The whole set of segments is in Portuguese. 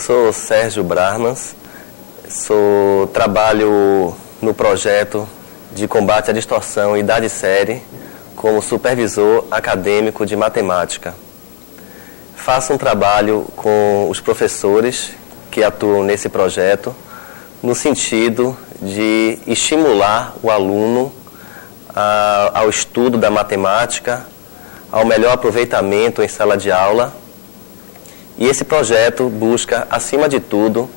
sou Sérgio Brahmans, trabalho no projeto de combate à distorção e idade série como supervisor acadêmico de matemática. Faço um trabalho com os professores que atuam nesse projeto no sentido de estimular o aluno ao estudo da matemática, ao melhor aproveitamento em sala de aula. E esse projeto busca, acima de tudo,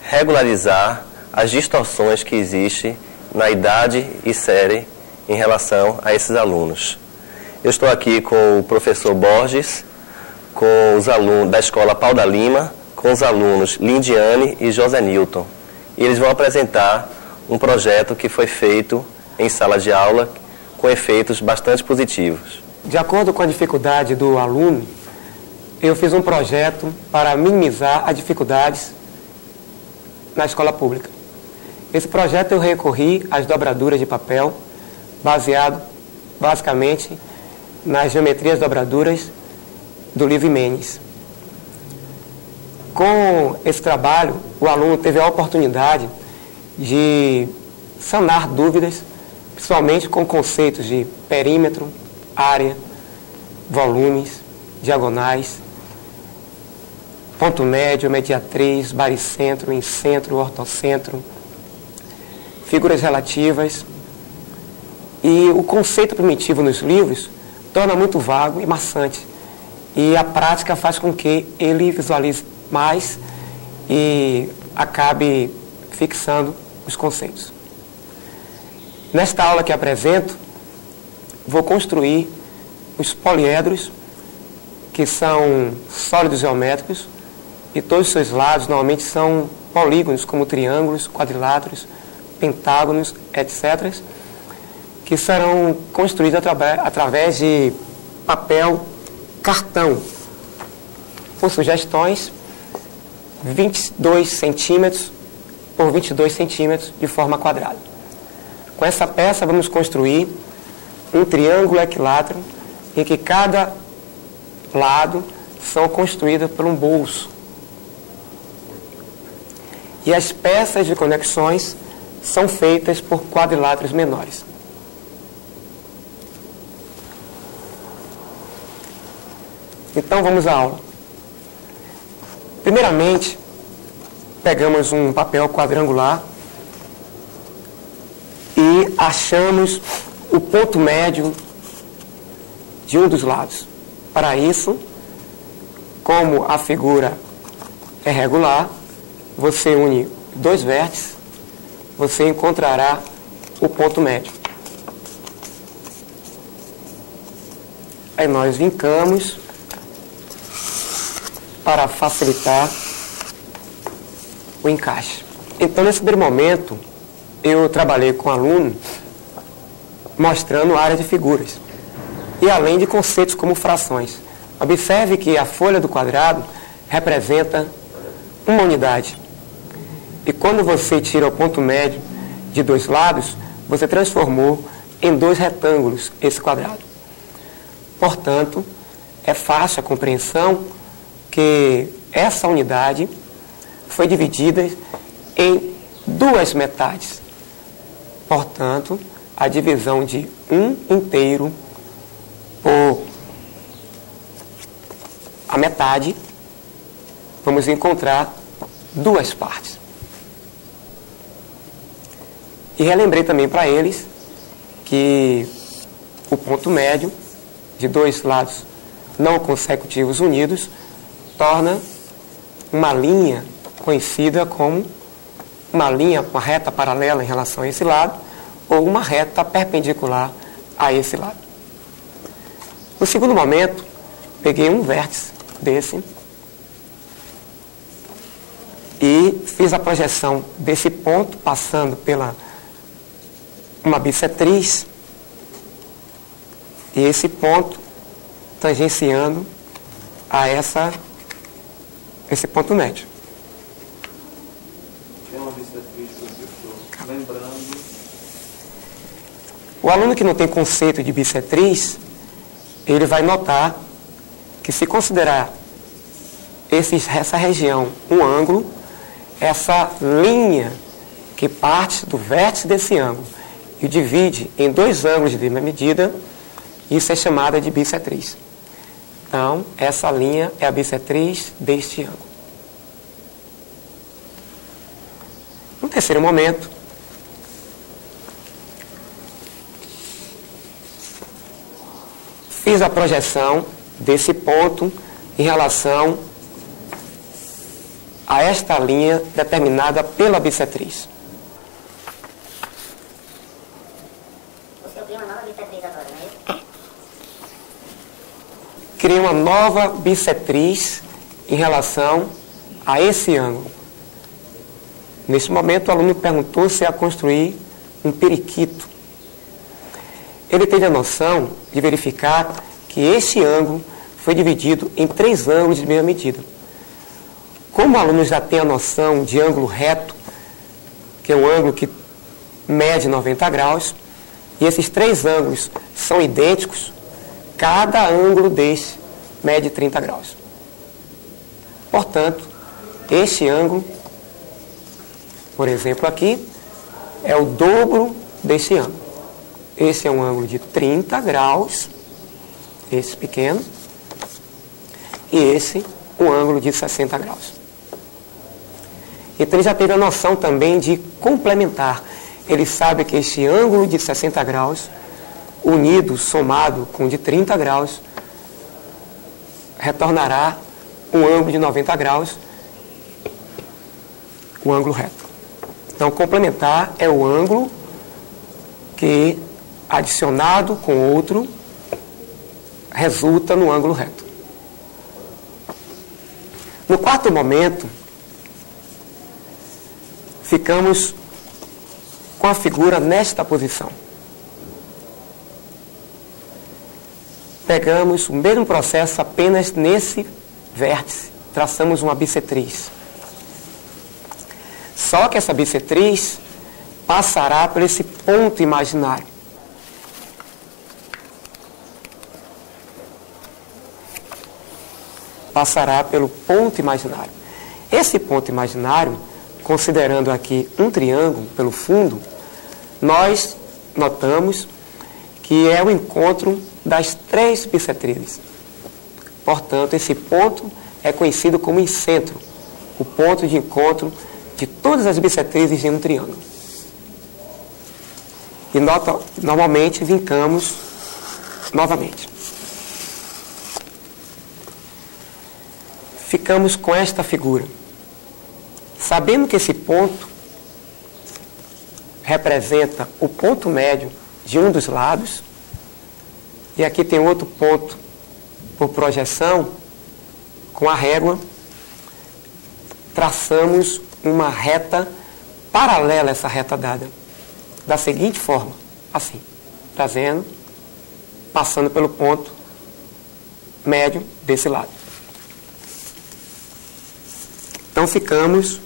regularizar as distorções que existem na idade e série em relação a esses alunos. Eu estou aqui com o professor Borges, com os alunos da Escola Pau da Lima, com os alunos Lindiane e José Newton. E eles vão apresentar um projeto que foi feito em sala de aula com efeitos bastante positivos. De acordo com a dificuldade do aluno, eu fiz um projeto para minimizar as dificuldades na escola pública. Esse projeto eu recorri às dobraduras de papel, baseado basicamente nas geometrias dobraduras do livro Menes. Com esse trabalho, o aluno teve a oportunidade de sanar dúvidas, principalmente com conceitos de perímetro, área, volumes, diagonais, ponto médio, mediatriz, baricentro, incentro, ortocentro, figuras relativas. E o conceito primitivo nos livros torna muito vago e maçante. E a prática faz com que ele visualize mais e acabe fixando os conceitos. Nesta aula que apresento, vou construir os poliedros, que são sólidos geométricos, e todos os seus lados normalmente são polígonos, como triângulos, quadriláteros, pentágonos, etc., que serão construídos através de papel cartão, por sugestões, 22 centímetros por 22 centímetros de forma quadrada. Com essa peça vamos construir um triângulo equilátero em que cada lado são construídos por um bolso. E as peças de conexões são feitas por quadriláteros menores. Então vamos à aula. Primeiramente, pegamos um papel quadrangular e achamos o ponto médio de um dos lados. Para isso, como a figura é regular, você une dois vértices, você encontrará o ponto médio. Aí nós vincamos para facilitar o encaixe. Então, nesse primeiro momento, eu trabalhei com o aluno mostrando a área de figuras e além de conceitos como frações. Observe que a folha do quadrado representa uma unidade. E quando você tira o ponto médio de dois lados, você transformou em dois retângulos esse quadrado. Portanto, é fácil a compreensão que essa unidade foi dividida em duas metades. Portanto, a divisão de um inteiro por a metade, vamos encontrar duas partes. E relembrei também para eles que o ponto médio de dois lados não consecutivos unidos torna uma linha conhecida como uma linha, uma reta paralela em relação a esse lado, ou uma reta perpendicular a esse lado. No segundo momento, peguei um vértice desse e fiz a projeção desse ponto, passando pela uma bissetriz, e esse ponto tangenciando a esse ponto médio. É uma bissetriz, professor. Lembrando. O aluno que não tem conceito de bissetriz, ele vai notar que se considerar essa região, um ângulo, essa linha que parte do vértice desse ângulo e o divide em dois ângulos de mesma medida, isso é chamada de bissetriz. Então, essa linha é a bissetriz deste ângulo. No terceiro momento, fiz a projeção desse ponto em relação a esta linha determinada pela bissetriz. Você cria uma nova bissetriz agora, não é isso? Criei uma nova bissetriz em relação a esse ângulo. Nesse momento, o aluno me perguntou se ia construir um periquito. Ele teve a noção de verificar que esse ângulo foi dividido em 3 ângulos de mesma medida. Como o aluno já tem a noção de ângulo reto, que é um ângulo que mede 90 graus, e esses 3 ângulos são idênticos, cada ângulo desse mede 30 graus. Portanto, este ângulo, por exemplo aqui, é o dobro desse ângulo. Esse é um ângulo de 30 graus, esse pequeno, e esse um ângulo de 60 graus. Então ele já teve a noção também de complementar. Ele sabe que este ângulo de 60 graus, unido, somado com o de 30 graus, retornará um ângulo de 90 graus, o ângulo reto. Então, complementar é o ângulo que, adicionado com outro, resulta no ângulo reto. No quarto momento, ficamos com a figura nesta posição. Pegamos o mesmo processo apenas nesse vértice, traçamos uma bissetriz. Só que essa bissetriz passará por esse ponto imaginário. Passará pelo ponto imaginário. Esse ponto imaginário, considerando aqui um triângulo pelo fundo, nós notamos que é o encontro das 3 bissetrizes. Portanto, esse ponto é conhecido como incentro, o ponto de encontro de todas as bissetrizes em um triângulo. E normalmente vincamos novamente. Ficamos com esta figura. Sabendo que esse ponto representa o ponto médio de um dos lados, e aqui tem outro ponto por projeção, com a régua, traçamos uma reta paralela a essa reta dada, da seguinte forma, assim, trazendo, passando pelo ponto médio desse lado. Então ficamos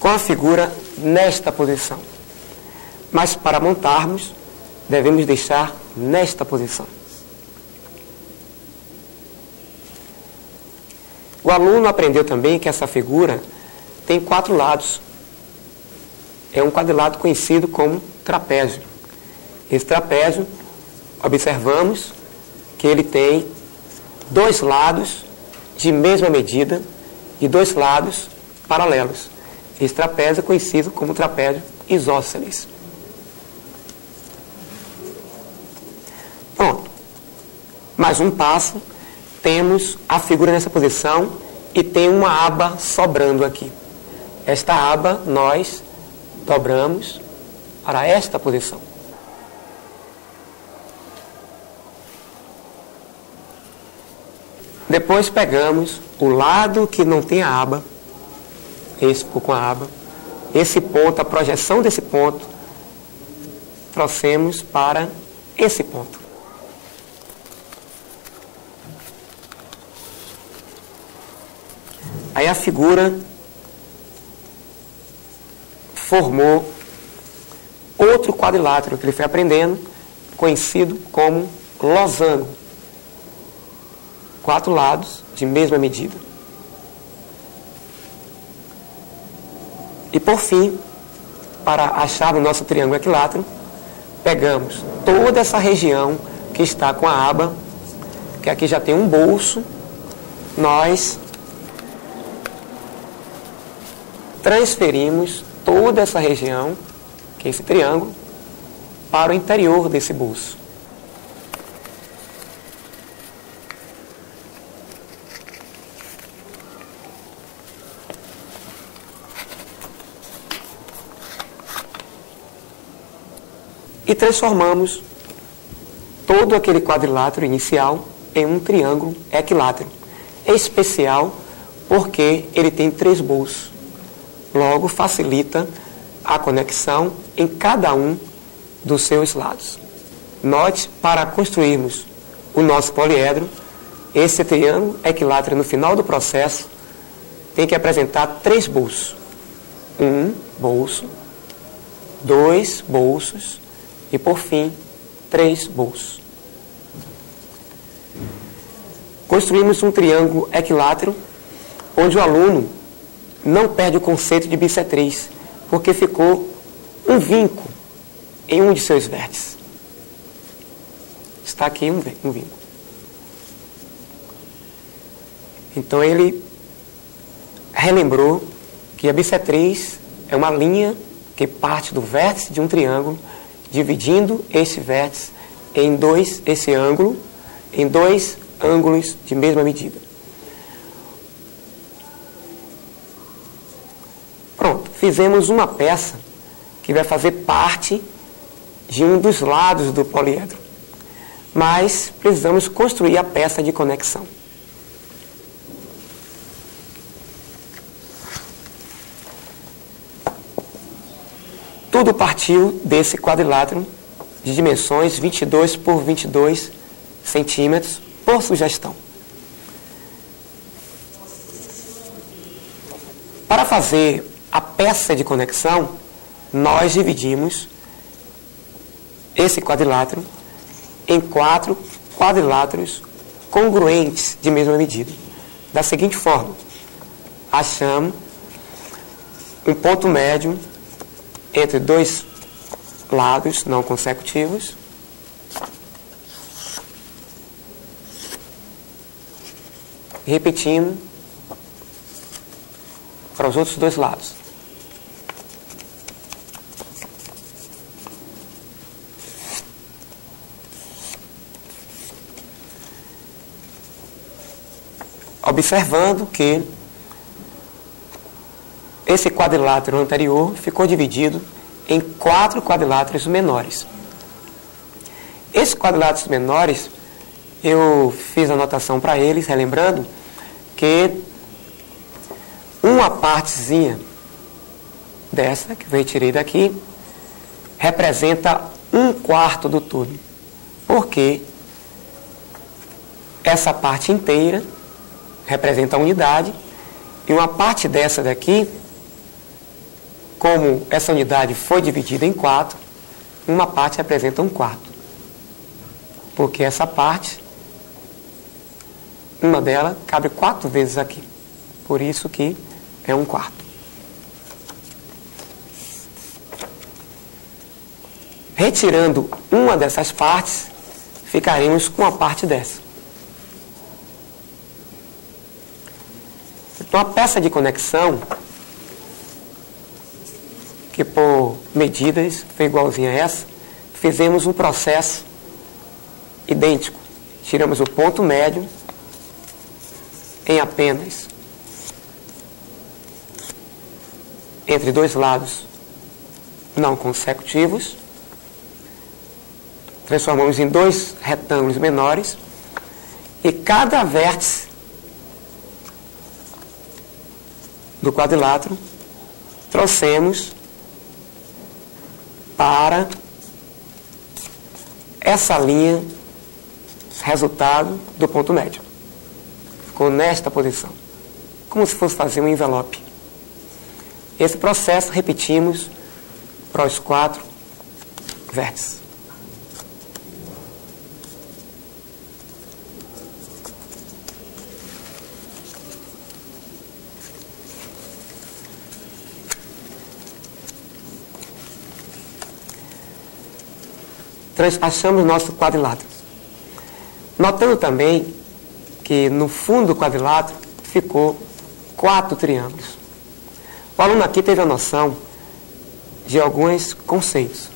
com a figura nesta posição. Mas para montarmos, devemos deixar nesta posição. O aluno aprendeu também que essa figura tem 4 lados. É um quadrilátero conhecido como trapézio. Esse trapézio, observamos que ele tem 2 lados de mesma medida e 2 lados paralelos. Esse trapézio é conhecido como trapézio isósceles. Pronto. Mais um passo. Temos a figura nessa posição e tem uma aba sobrando aqui. Esta aba nós dobramos para esta posição. Depois pegamos o lado que não tem a aba, esse com a aba, esse ponto, a projeção desse ponto, trouxemos para esse ponto. Aí a figura formou outro quadrilátero que ele foi aprendendo, conhecido como losango. 4 lados de mesma medida. E por fim, para achar o nosso triângulo equilátero, pegamos toda essa região que está com a aba, que aqui já tem um bolso, nós transferimos toda essa região, que é esse triângulo, para o interior desse bolso. E transformamos todo aquele quadrilátero inicial em um triângulo equilátero. É especial porque ele tem 3 bolsos. Logo, facilita a conexão em cada um dos seus lados. Note, para construirmos o nosso poliedro, esse triângulo equilátero no final do processo tem que apresentar 3 bolsos. 1 bolso, 2 bolsos e, por fim, 3 bolsos. Construímos um triângulo equilátero onde o aluno não perde o conceito de bissetriz, porque ficou um vinco em um de seus vértices. Está aqui um vinco. Então ele relembrou que a bissetriz é uma linha que parte do vértice de um triângulo, dividindo esse vértice em esse ângulo, em 2 ângulos de mesma medida. Pronto, fizemos uma peça que vai fazer parte de um dos lados do poliedro. Mas precisamos construir a peça de conexão. Tudo partiu desse quadrilátero de dimensões 22 por 22 centímetros por sugestão. Para fazer a peça de conexão, nós dividimos esse quadrilátero em 4 quadriláteros congruentes de mesma medida. Da seguinte forma, achamos um ponto médio entre 2 lados não consecutivos, e repetimos para os outros 2 lados. Observando que esse quadrilátero anterior ficou dividido em 4 quadriláteros menores. Esses quadriláteros menores, eu fiz anotação para eles, relembrando que uma partezinha dessa, que eu retirei daqui, representa 1/4 do todo. Porque essa parte inteira representa a unidade, e uma parte dessa daqui, como essa unidade foi dividida em 4, uma parte representa 1/4. Porque essa parte, uma dela, cabe 4 vezes aqui. Por isso que é 1/4. Retirando uma dessas partes, ficaremos com a parte dessa. Então, a peça de conexão, que por medidas foi igualzinha a essa, fizemos um processo idêntico. Tiramos o ponto médio em apenas entre 2 lados não consecutivos, transformamos em 2 retângulos menores, e cada vértice do quadrilátero trouxemos para essa linha resultado do ponto médio. Ficou nesta posição, como se fosse fazer um envelope. Esse processo repetimos para os 4 vértices. Achamos nosso quadrilátero. Notando também que no fundo do quadrilátero ficou 4 triângulos. O aluno aqui teve a noção de alguns conceitos.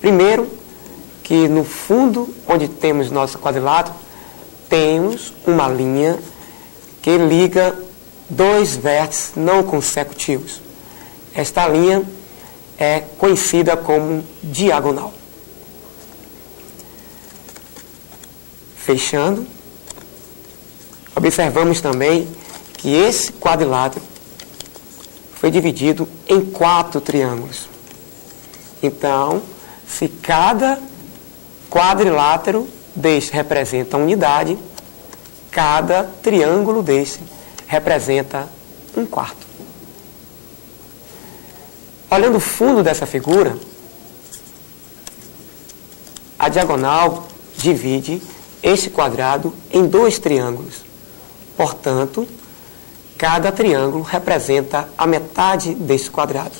Primeiro, que no fundo, onde temos nosso quadrilátero, temos uma linha que liga 2 vértices não consecutivos. Esta linha é conhecida como diagonal. Fechando, observamos também que esse quadrilátero foi dividido em 4 triângulos. Então, se cada quadrilátero deste representa unidade, cada triângulo deste representa 1/4. Olhando o fundo dessa figura, a diagonal divide este quadrado em 2 triângulos. Portanto, cada triângulo representa a metade deste quadrado.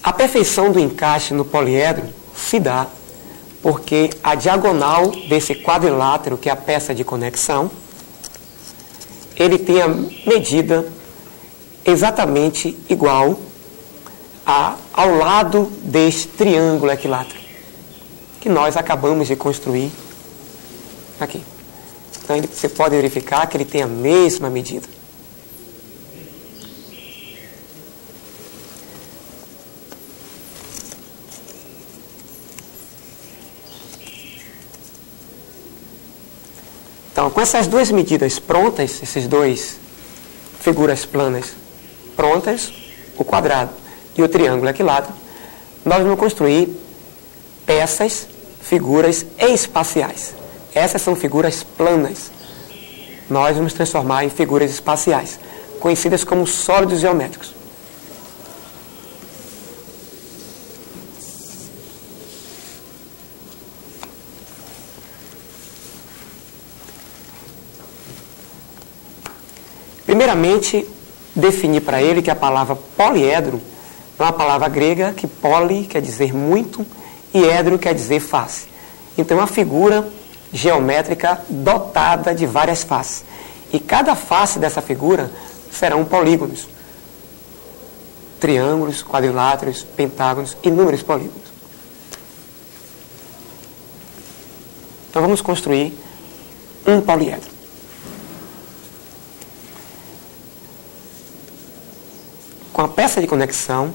A perfeição do encaixe no poliedro se dá porque a diagonal desse quadrilátero, que é a peça de conexão, ele tem a medida exatamente igual ao lado deste triângulo equilátero, que nós acabamos de construir aqui. Então, você pode verificar que ele tem a mesma medida. Então, com essas 2 medidas prontas, essas 2 figuras planas prontas, o quadrado e o triângulo equilátero, nós vamos construir peças, figuras espaciais. Essas são figuras planas. Nós vamos transformar em figuras espaciais, conhecidas como sólidos geométricos. Primeiramente, definir para ele que a palavra poliedro é uma palavra grega que poli quer dizer muito e edro quer dizer face. Então, é uma figura geométrica dotada de várias faces. E cada face dessa figura serão polígonos. Triângulos, quadriláteros, pentágonos, inúmeros polígonos. Então, vamos construir um poliedro. Com a peça de conexão,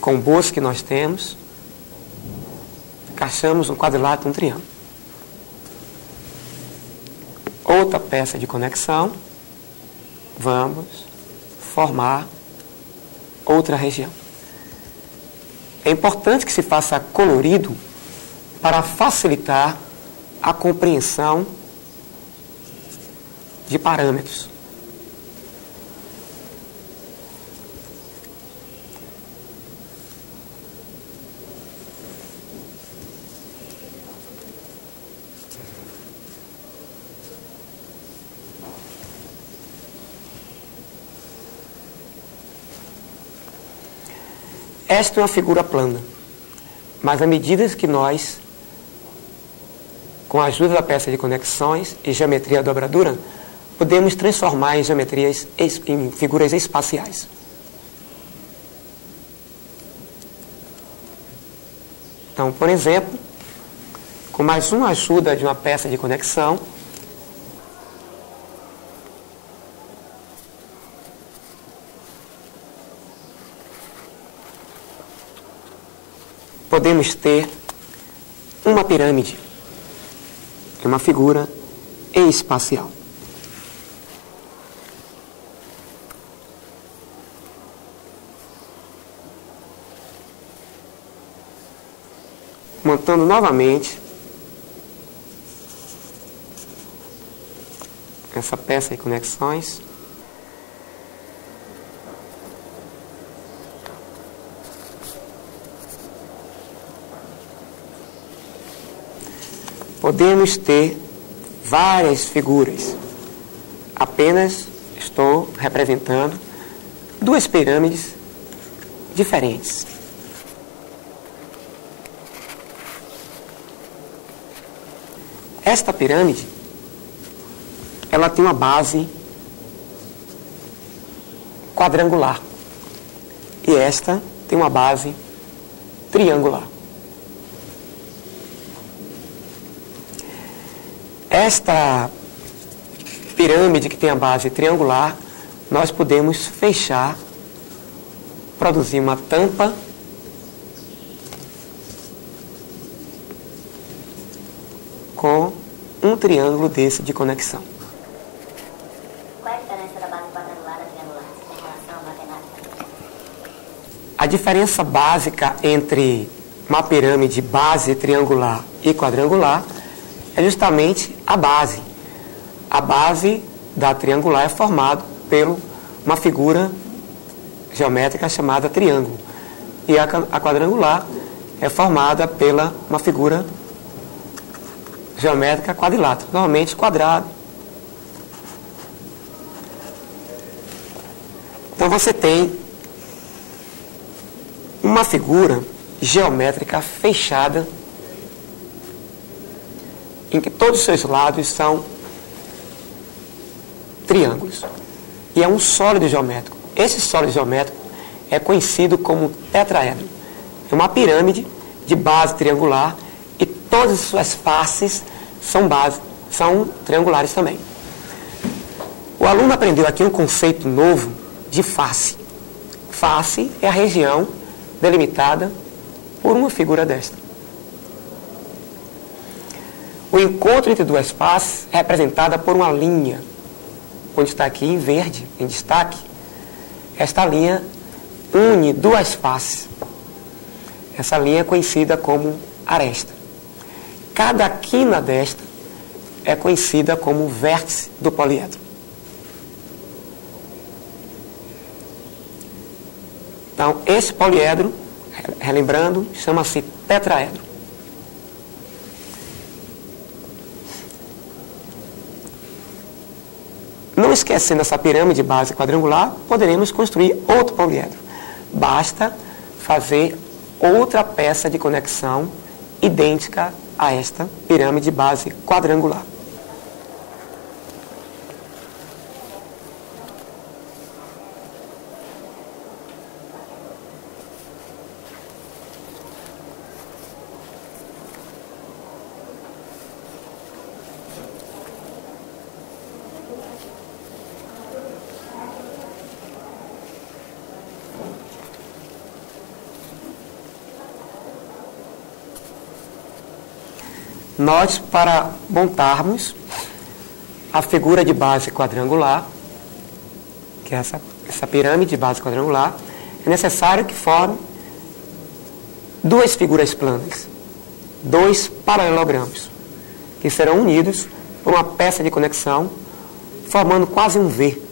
com o bolso que nós temos, encaixamos um quadrilátero, um triângulo. Outra peça de conexão, vamos formar outra região. É importante que se faça colorido para facilitar a compreensão de parâmetros. Esta é uma figura plana, mas à medida que nós, com a ajuda da peça de conexões e geometria dobradura, podemos transformar em figuras espaciais. Então, por exemplo, com mais uma ajuda de uma peça de conexão, podemos ter uma pirâmide, que é uma figura espacial. montando novamente essa peça de conexões. Podemos ter várias figuras. Apenas estou representando duas pirâmides diferentes. Esta pirâmide, ela tem uma base quadrangular. E esta tem uma base triangular. Esta pirâmide que tem a base triangular, nós podemos fechar, produzir uma tampa com um triângulo desse de conexão. Qual é a diferença da base quadrangular e triangular em relação à matemática? A diferença básica entre uma pirâmide base triangular e quadrangular é justamente a base. A base da triangular é formada por uma figura geométrica chamada triângulo. E a quadrangular é formada pela uma figura geométrica quadrilátero, normalmente quadrado. Então você tem uma figura geométrica fechada em que todos os seus lados são triângulos. E é um sólido geométrico. Esse sólido geométrico é conhecido como tetraedro. É uma pirâmide de base triangular e todas as suas faces são triangulares também. O aluno aprendeu aqui um conceito novo de face. Face é a região delimitada por uma figura desta. O encontro entre duas faces é representada por uma linha, onde está aqui em verde, em destaque. Esta linha une duas faces. Essa linha é conhecida como aresta. Cada quina desta é conhecida como vértice do poliedro. Então, esse poliedro, relembrando, chama-se tetraedro. Não esquecendo essa pirâmide base quadrangular, poderemos construir outro poliedro. Basta fazer outra peça de conexão idêntica a esta pirâmide base quadrangular. Nós, para montarmos a figura de base quadrangular, que é essa pirâmide de base quadrangular, é necessário que forme duas figuras planas, dois paralelogramos, que serão unidos por uma peça de conexão, formando quase um V.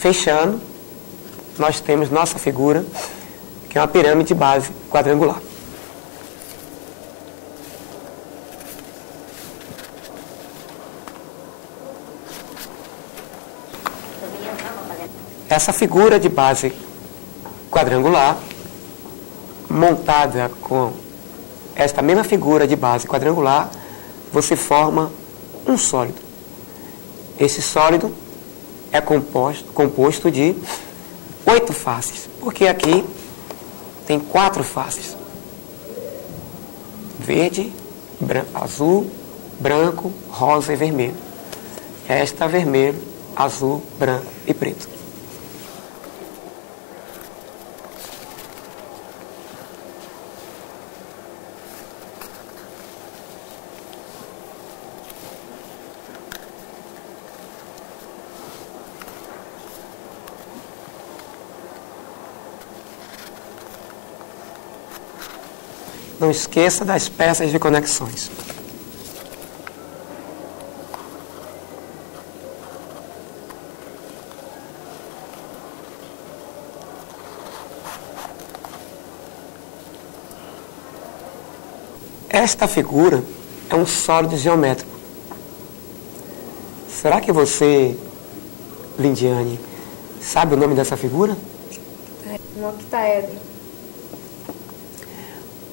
Fechando, nós temos nossa figura, que é uma pirâmide de base quadrangular. Essa figura de base quadrangular, montada com esta mesma figura de base quadrangular, você forma um sólido. Esse sólido é composto de 8 faces, porque aqui tem 4 faces: verde, azul, branco, rosa e vermelho. Esta vermelho, azul, branco e preto. Não esqueça das peças de conexões. Esta figura é um sólido geométrico. Será que você, Lindiane, sabe o nome dessa figura? Um octaedro.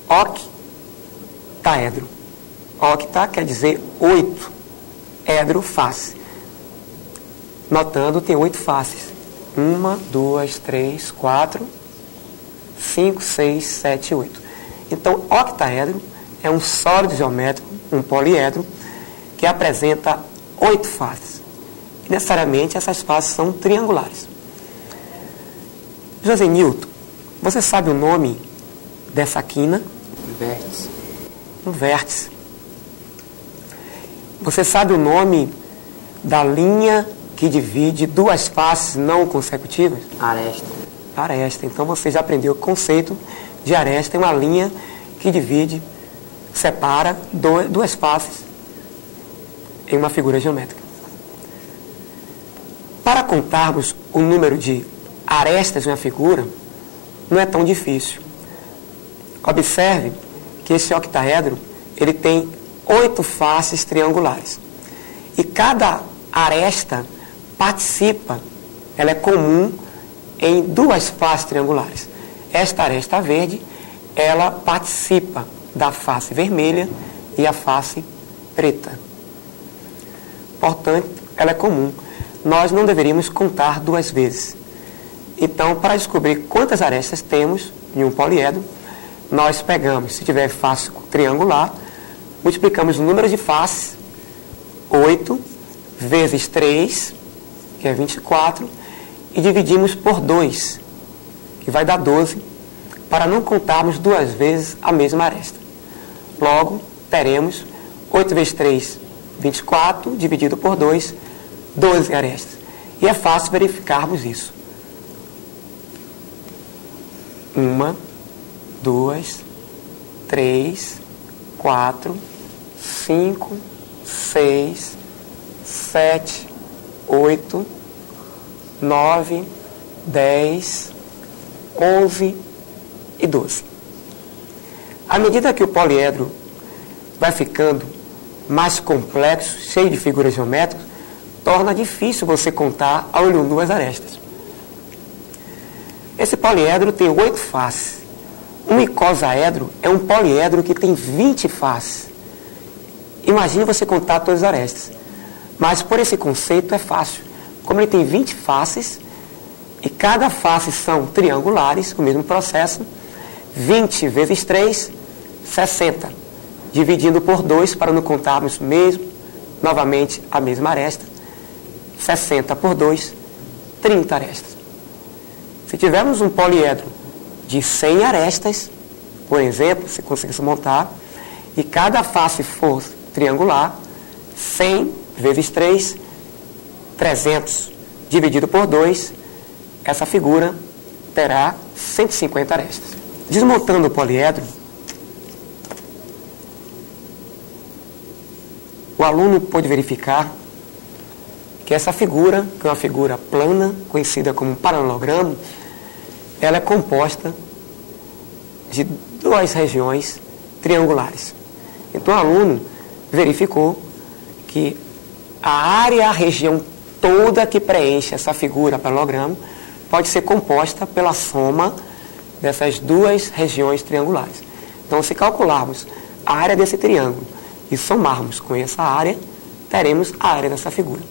Octaedro. Octa quer dizer 8. Edro, face. Notando, tem 8 faces. 1, 2, 3, 4, 5, 6, 7, 8. Então, octaedro é um sólido geométrico, um poliedro, que apresenta 8 faces. E, necessariamente, essas faces são triangulares. José Newton, você sabe o nome dessa quina? Vértice. Um vértice. Você sabe o nome da linha que divide duas faces não consecutivas? Aresta. Aresta. Então, você já aprendeu o conceito de aresta. É uma linha que divide, separa duas faces em uma figura geométrica. Para contarmos o número de arestas em uma figura, não é tão difícil. Observe que esse octaedro ele tem 8 faces triangulares. E cada aresta participa, ela é comum em 2 faces triangulares. Esta aresta verde, ela participa da face vermelha e a face preta. Portanto, ela é comum. Nós não deveríamos contar 2 vezes. Então, para descobrir quantas arestas temos em um poliedro, nós pegamos, se tiver face triangular, multiplicamos o número de faces, 8, vezes 3, que é 24, e dividimos por 2, que vai dar 12, para não contarmos 2 vezes a mesma aresta. Logo, teremos 8 vezes 3, 24, dividido por 2, 12 arestas. E é fácil verificarmos isso. 1, 2, 3, 4, 5, 6, 7, 8, 9, 10, 11 e 12. À medida que o poliedro vai ficando mais complexo, cheio de figuras geométricas, torna difícil você contar a olho nu as arestas. Esse poliedro tem 8 faces. Um icosaedro é um poliedro que tem 20 faces. Imagine você contar todas as arestas. Mas por esse conceito é fácil. Como ele tem 20 faces, e cada face são triangulares, o mesmo processo, 20 vezes 3, 60. Dividindo por 2 para não contarmos novamente a mesma aresta. 60 por 2, 30 arestas. Se tivermos um poliedro de 100 arestas, por exemplo, se conseguisse montar, e cada face for triangular, 100 vezes 3, 300, dividido por 2, essa figura terá 150 arestas. Desmontando o poliedro, o aluno pode verificar que essa figura, que é uma figura plana, conhecida como paralelogramo, ela é composta de 2 regiões triangulares. Então, o aluno verificou que a região toda que preenche essa figura paralelogramo pode ser composta pela soma dessas 2 regiões triangulares. Então, se calcularmos a área desse triângulo e somarmos com essa área, teremos a área dessa figura.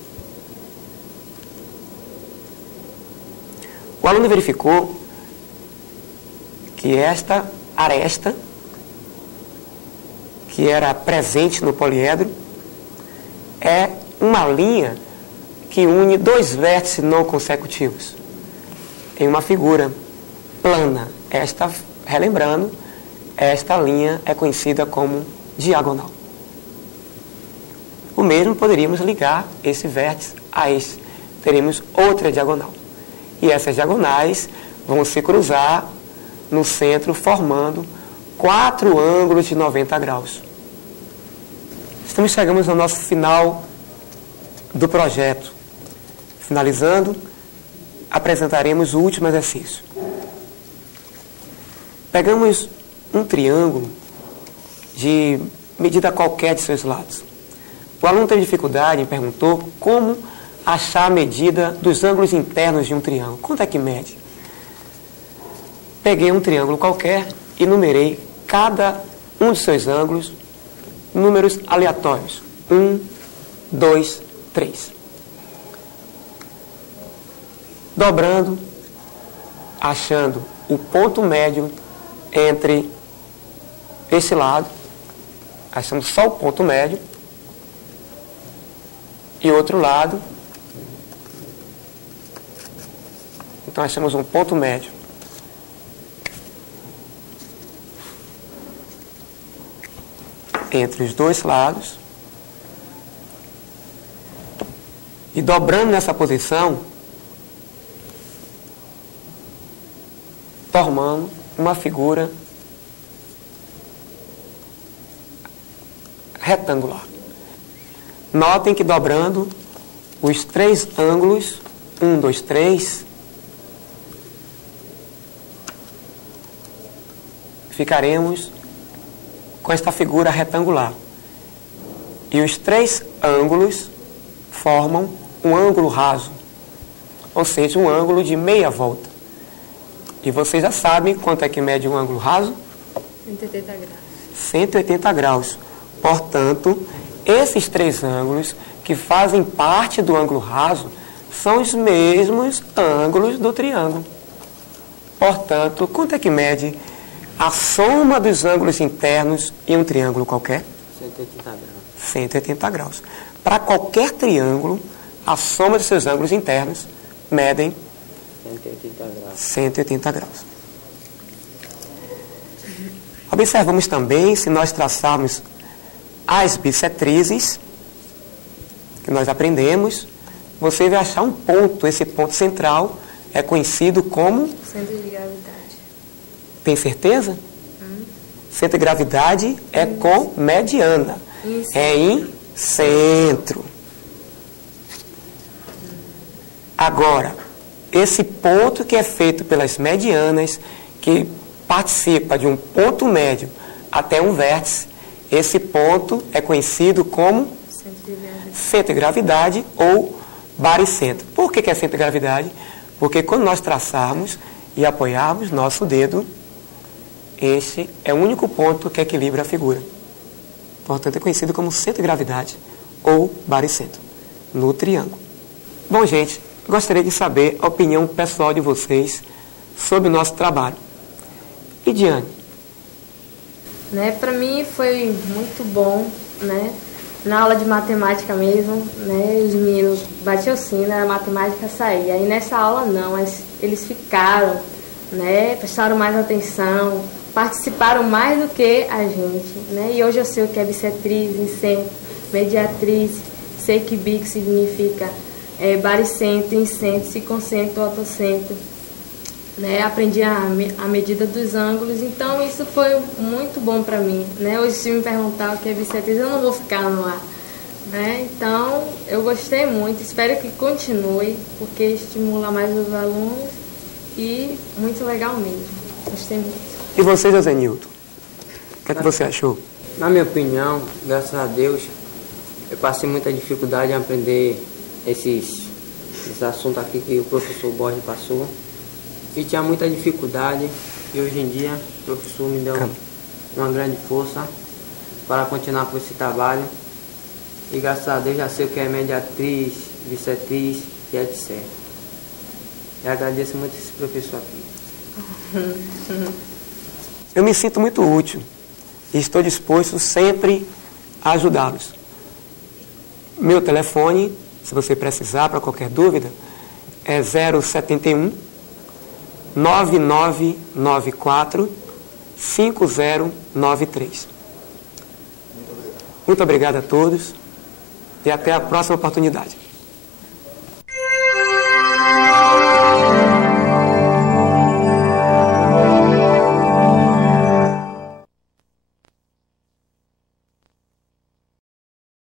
O aluno verificou que esta aresta, que era presente no poliedro, é uma linha que une 2 vértices não consecutivos em uma figura plana. Esta, relembrando, esta linha é conhecida como diagonal. O mesmo poderíamos ligar esse vértice a este. Teremos outra diagonal. E essas diagonais vão se cruzar no centro, formando 4 ângulos de 90 graus. Chegamos ao nosso final do projeto. Finalizando, apresentaremos o último exercício. Pegamos um triângulo de medida qualquer de seus lados. O aluno teve dificuldade e perguntou como achar a medida dos ângulos internos de um triângulo. Quanto é que mede? Peguei um triângulo qualquer e numerei cada um de seus ângulos, números aleatórios. 1, 2, 3. Dobrando, achando o ponto médio entre esse lado, achamos só o ponto médio, e outro lado, então achamos um ponto médio. Entre os dois lados, e dobrando nessa posição, formando uma figura retangular. Notem que dobrando os 3 ângulos, 1, 2, 3, ficaremos com esta figura retangular. E os 3 ângulos formam um ângulo raso, ou seja, um ângulo de meia volta. E vocês já sabem quanto é que mede um ângulo raso? 180 graus. 180 graus. Portanto, esses 3 ângulos que fazem parte do ângulo raso são os mesmos ângulos do triângulo. Portanto, quanto é que mede a soma dos ângulos internos em um triângulo qualquer? 180 graus. 180 graus. Para qualquer triângulo, a soma de seus ângulos internos medem 180 graus. 180 graus. Observamos também, se nós traçarmos as bissetrizes que nós aprendemos, você vai achar um ponto. Esse ponto central é conhecido como... Centro de gravidade. Tem certeza? Centro de gravidade é com mediana. É em centro. Agora, esse ponto que é feito pelas medianas, que participa de um ponto médio até um vértice, esse ponto é conhecido como centro de gravidade ou baricentro. Por que é centro de gravidade? Porque quando nós traçarmos e apoiarmos nosso dedo, esse é o único ponto que equilibra a figura. Portanto, é conhecido como centro de gravidade ou baricentro no triângulo. Bom, gente, gostaria de saber a opinião pessoal de vocês sobre o nosso trabalho. E Diane? Para mim foi muito bom, na aula de matemática mesmo, os meninos batiam o sino, a matemática saía. Aí nessa aula não, mas eles ficaram, prestaram mais atenção, participaram mais do que a gente, E hoje eu sei o que é bissetriz, incentro, mediatriz, sei que bico significa baricentro, incentro, circuncentro, otocentro. Aprendi a medida dos ângulos, então isso foi muito bom para mim. Hoje, se me perguntar o que é bissetriz, eu não vou ficar no ar. Então, eu gostei muito, espero que continue, porque estimula mais os alunos e muito legal mesmo. Gostei muito. E você, José Nilton? O que é que você achou? Na minha opinião, graças a Deus, eu passei muita dificuldade em aprender esses assuntos aqui que o professor Borges passou. E tinha muita dificuldade, e hoje em dia o professor me deu uma grande força para continuar com esse trabalho. E graças a Deus já sei o que é mediatriz, bissetriz e etc. E agradeço muito esse professor aqui. Eu me sinto muito útil e estou disposto sempre a ajudá-los. Meu telefone, se você precisar para qualquer dúvida, é 071 9994 5093. Muito obrigado a todos e até a próxima oportunidade.